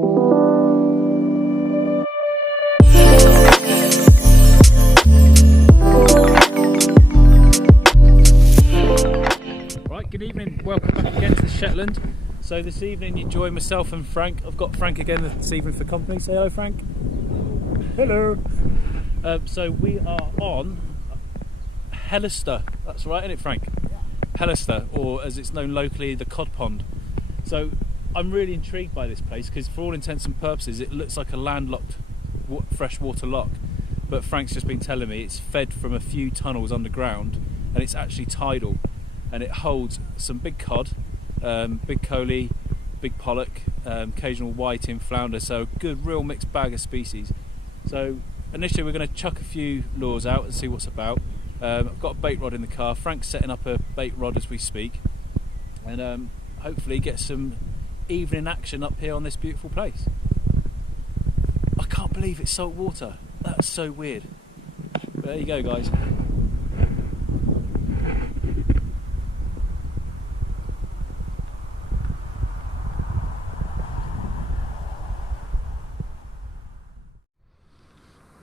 Good evening, welcome back again to the Shetland. So this evening you join myself and Frank. I've got Frank again this evening for company. Say hello, Frank. Hello. So we are on Hellister, that's right, isn't it, Frank? Yeah. Hellister, or as it's known locally, the cod pond. So I'm really intrigued by this place because for all intents and purposes it looks like a landlocked freshwater loch, but Frank's just been telling me it's fed from a few tunnels underground and it's actually tidal. And it holds some big cod, big coley, big pollock, occasional whiting, flounder, so a good real mixed bag of species. So initially we're going to chuck a few lures out and see what's about. I've got a bait rod in the car, Frank's setting up a bait rod as we speak, and hopefully get some evening action up here on this beautiful place. I can't believe it's salt water, that's so weird. But there you go, guys.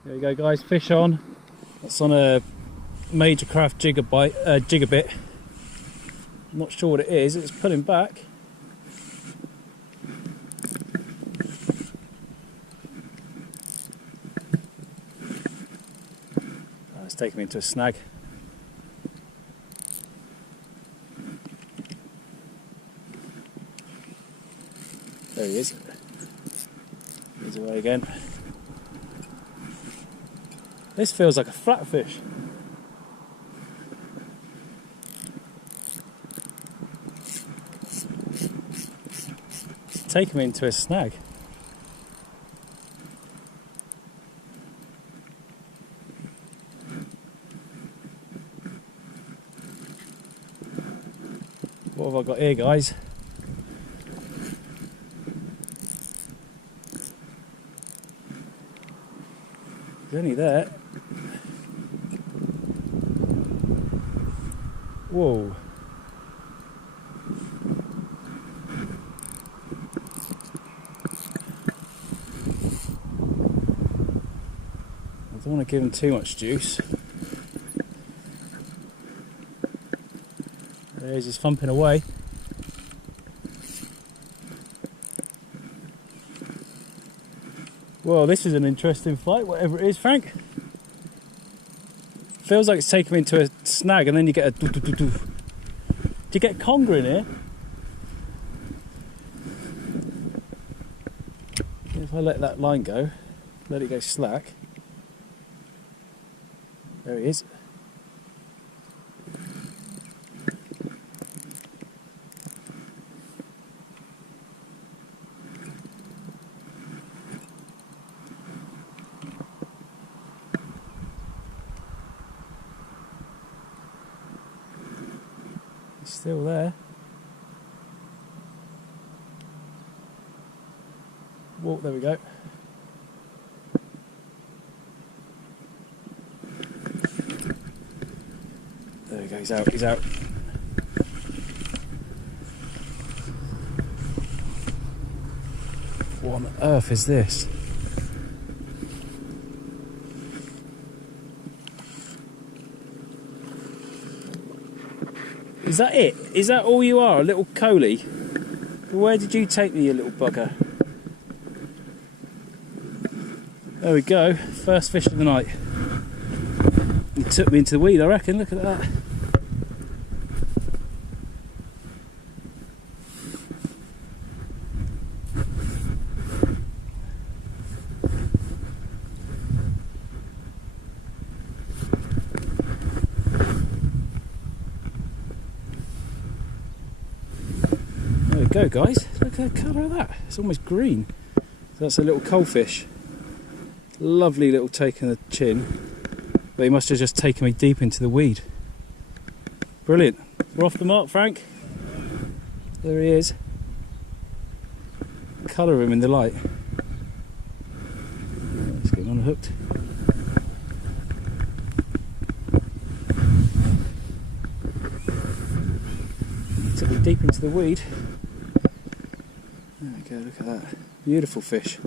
There you go, guys, fish on. That's on a major craft jigger bit. I'm not sure what it is, it's pulling back. Oh, it's taking me into a snag. There he is. He's away again. This feels like a flatfish. It's taken me into a snag. What have I got here, guys? It's only there. Whoa. I don't want to give him too much juice. There he is, he's thumping away. Well, this is an interesting fight, whatever it is, Frank. Feels like it's taken me into a snag and then you get a do-do-do-do. Do you get conger in here? If I let that line go, let it go slack. There he is. Still there. Whoa, there we go. There we go, he's out, he's out. What on earth is this? Is that it? Is that all you are? A little coley? Where did you take me, you little bugger? There we go, first fish of the night. He took me into the weed, I reckon, look at that. Go, guys, look at the colour of that, it's almost green. So that's a little coalfish, lovely little take in the chin, but he must have just taken me deep into the weed. Brilliant. We're off the mark, Frank. There he is. The colour of him in the light. Let's get him unhooked. He took me deep into the weed. There we go, look at that. Beautiful fish.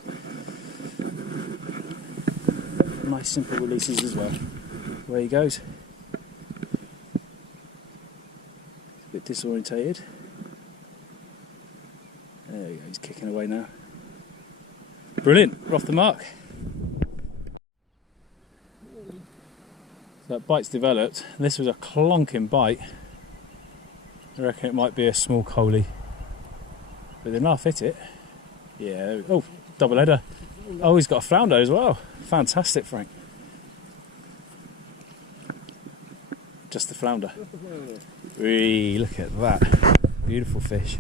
Nice simple releases as well. Away he goes. A bit disorientated. There we go, he's kicking away now. Brilliant, we're off the mark. So that bite's developed. This was a clonking bite. I reckon it might be a small coalie. But enough, hit it. Yeah, oh, double header. Oh, he's got a flounder as well. Fantastic, Frank. Just the flounder. Wee, look at that. Beautiful fish.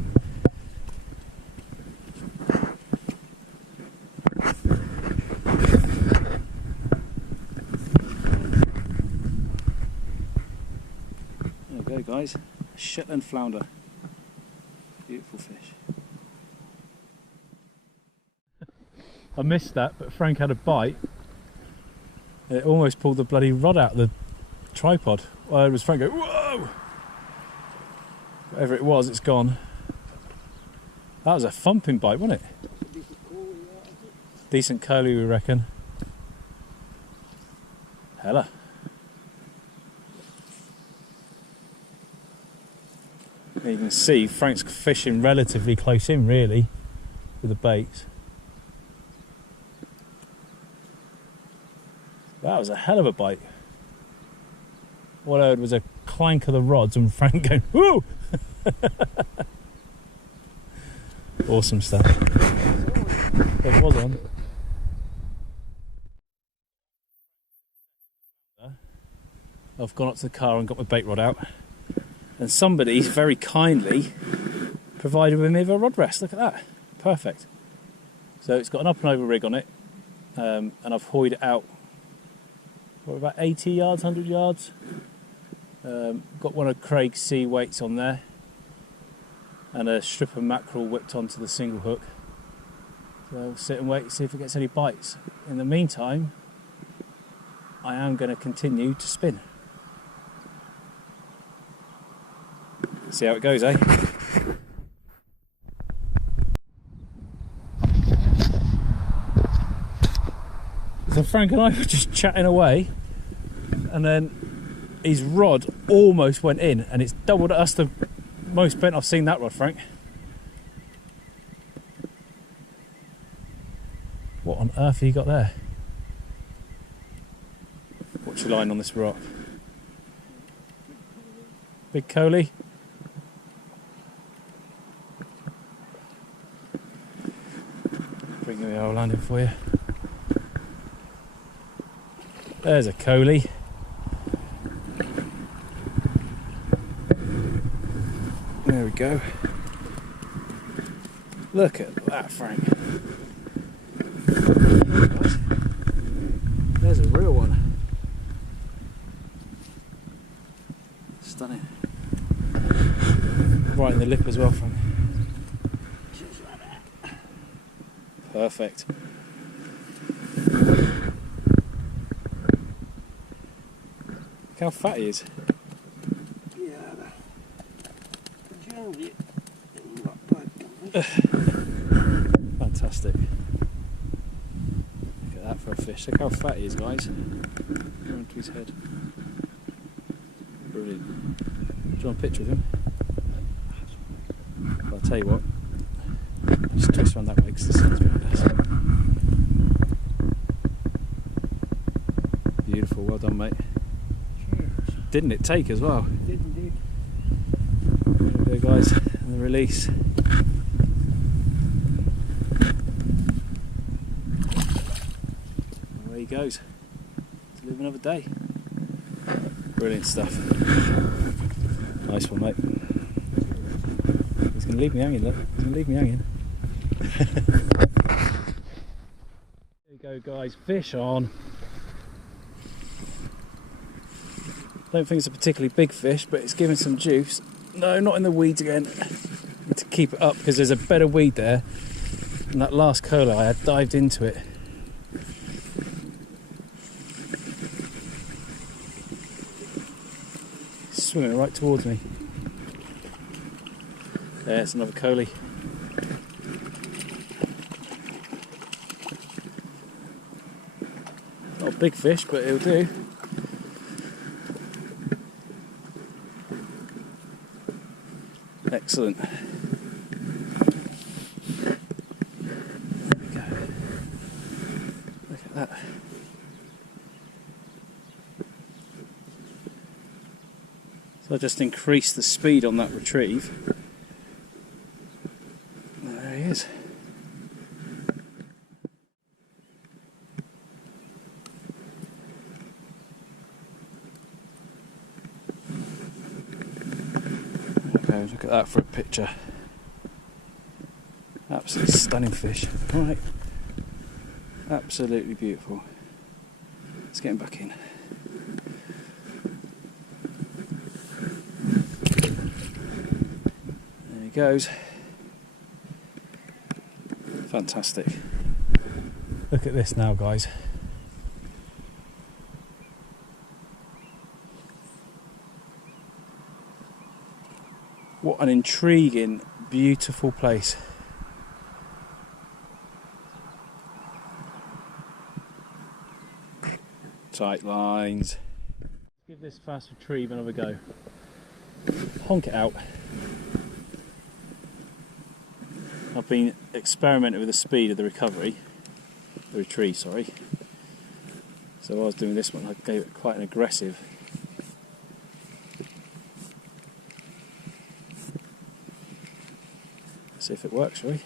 There we go, guys. Shetland flounder. Beautiful fish. I missed that, but Frank had a bite. It almost pulled the bloody rod out of the tripod. Well, it was Frank go, whoa! Whatever it was, it's gone. That was a thumping bite, wasn't it? Decent curly, we reckon. Hella. You can see Frank's fishing relatively close in, really, with the baits. That was a hell of a bite. All I heard was a clank of the rods and Frank going, woo! Awesome stuff. It was on. I've gone up to the car and got my bait rod out. And somebody very kindly provided me with a rod rest. Look at that. Perfect. So it's got an up and over rig on it. And I've hoyed it out. What, about 80 yards, 100 yards. Got one of Craig's sea weights on there. And a strip of mackerel whipped onto the single hook. So I'll sit and wait and see if it gets any bites. In the meantime, I am going to continue to spin. See how it goes, eh? So Frank and I were just chatting away, and then his rod almost went in, and it's doubled. That's the most bent I've seen that rod, Frank. What on earth have you got there? What's your line on this rock? Big coalie? Bring the old landing for you. There's a coalie. There we go. Look at that, Frank. There's a real one. Stunning. Right in the lip as well, Frank. Perfect. Look how fat he is. Fantastic. Look at that for a fish. Look how fat he is, guys. Going to his head. Brilliant. Do you want a picture of him? Well, I'll tell you what. Just twist around that way because the sun's behind us. Beautiful, well done, mate. Cheers. Didn't it take as well? It did indeed. There we go, guys, and the release. Away he goes to live another day. Brilliant stuff. Nice one, mate. He's going to leave me hanging, look. He's going to leave me hanging. There you go, guys, fish on. Don't think it's a particularly big fish, but it's giving some juice. No, not in the weeds again. Need to keep it up because there's a better weed there. And that last cola I had dived into it. Swimming right towards me. There's another coalie. Big fish, but it'll do. Excellent. There we go. Look at that. So I just increased the speed on that retrieve. There he is. Look at that for a picture. Absolutely stunning fish. Right. Absolutely beautiful. Let's get him back in. There he goes. Fantastic. Look at this now, guys. What an intriguing, beautiful place. Tite lines. Give this fast retrieve another go. Honk it out. I've been experimenting with the speed of the retrieve, sorry. So while I was doing this one, I gave it quite an aggressive. See if it works, shall we?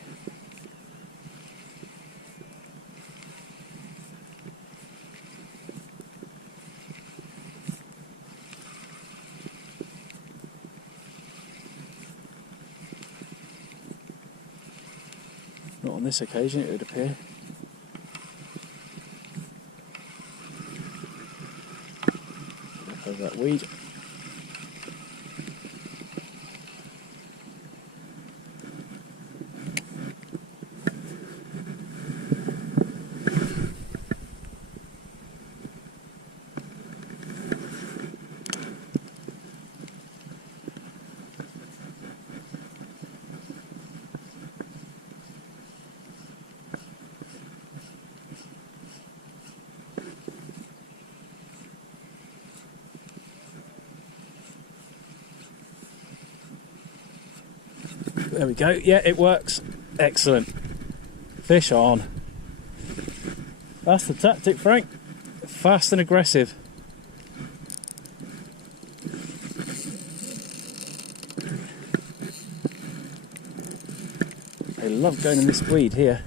Not on this occasion, it would appear. Over that weed. There we go. Yeah, it works. Excellent. Fish on. That's the tactic, Frank. Fast and aggressive. They love going in this weed here.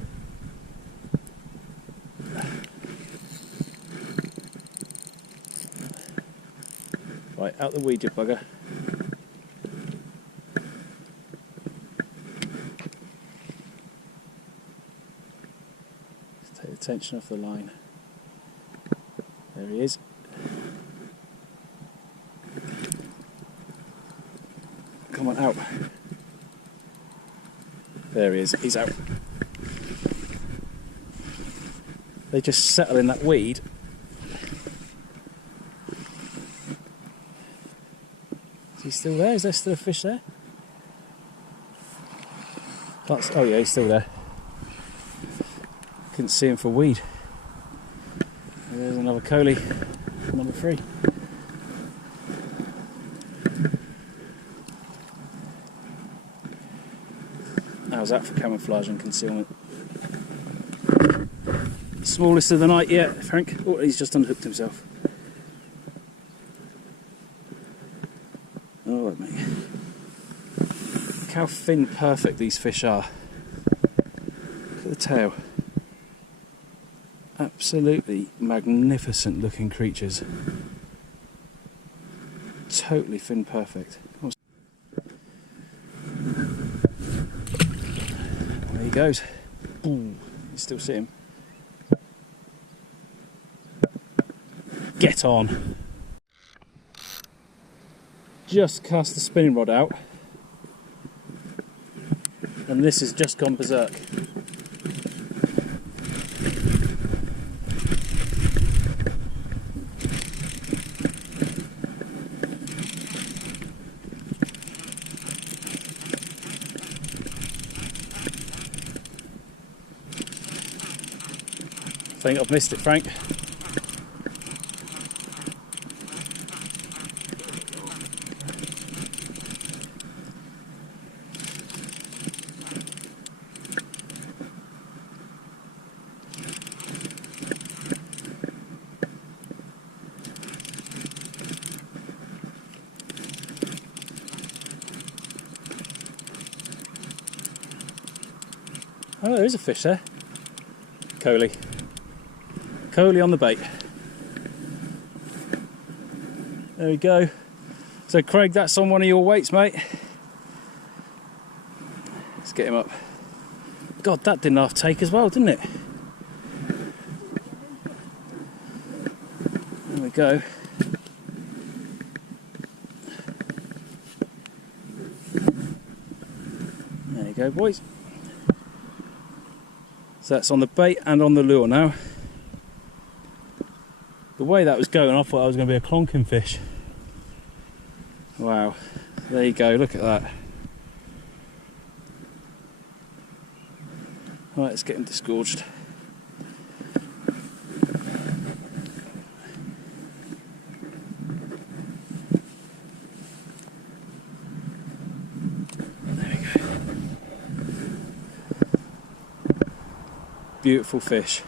Right, out the weed, you bugger. Take the tension off the line. There he is. Come on, out. There he is, he's out. They just settle in that weed. Is he still there? Is there still a fish there? That's, oh yeah, he's still there. Couldn't see him for weed. There's another coley, number 3. How's that for camouflage and concealment? Smallest of the night yet, Frank. Oh, he's just unhooked himself. Alright, mate. Look how thin perfect these fish are. Look at the tail. Absolutely magnificent looking creatures. Totally fin perfect. There he goes. Ooh, you still see him. Get on. Just cast the spinning rod out. And this has just gone berserk. I think I've missed it, Frank. Oh, there is a fish there. Coalie. Coalie on the bait. There we go. So Craig, that's on one of your weights, mate. Let's get him up. God, that didn't half take as well, didn't it? There we go. There you go, boys. So that's on the bait and on the lure now. The way that was going, I thought that was going to be a clonking fish. Wow, there you go, look at that. Right, let's get him disgorged. There we go. Beautiful fish.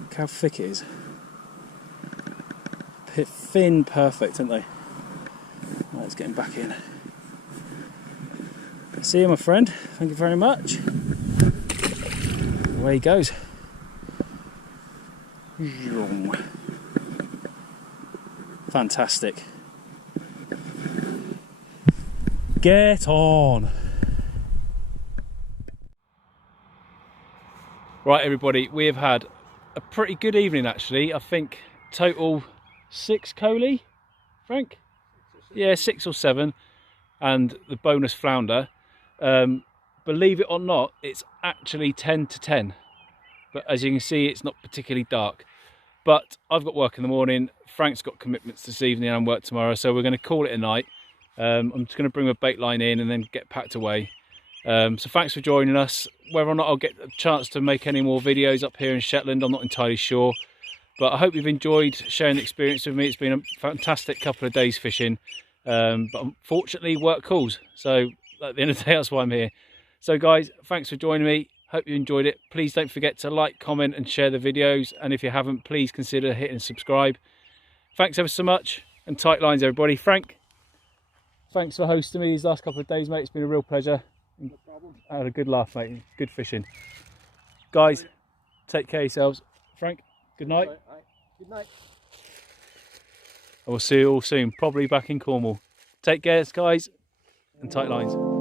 Look how thick it is. Fin perfect, aren't they? Right, let's get him back in. See you, my friend. Thank you very much. Away he goes. Fantastic. Get on. Right, everybody, we have had a pretty good evening actually. I think total 6 coalie, Frank? Yeah, 6 or 7, and the bonus flounder. Believe it or not, it's actually 10 to 10. But as you can see, it's not particularly dark. But I've got work in the morning. Frank's got commitments this evening and work tomorrow, so we're going to call it a night. I'm just going to bring my bait line in and then get packed away. So thanks for joining us. Whether or not I'll get a chance to make any more videos up here in Shetland, I'm not entirely sure. But I hope you've enjoyed sharing the experience with me. It's been a fantastic couple of days fishing. But unfortunately, work calls. So at the end of the day, that's why I'm here. So guys, thanks for joining me. Hope you enjoyed it. Please don't forget to like, comment and share the videos. And if you haven't, please consider hitting subscribe. Thanks ever so much. And tight lines, everybody. Frank, thanks for hosting me these last couple of days, mate. It's been a real pleasure. No problem. I had a good laugh, mate. Good fishing. Guys, take care of yourselves. Frank, good night. Good night. I will see you all soon, probably back in Cornwall. Take care, guys, and tight lines.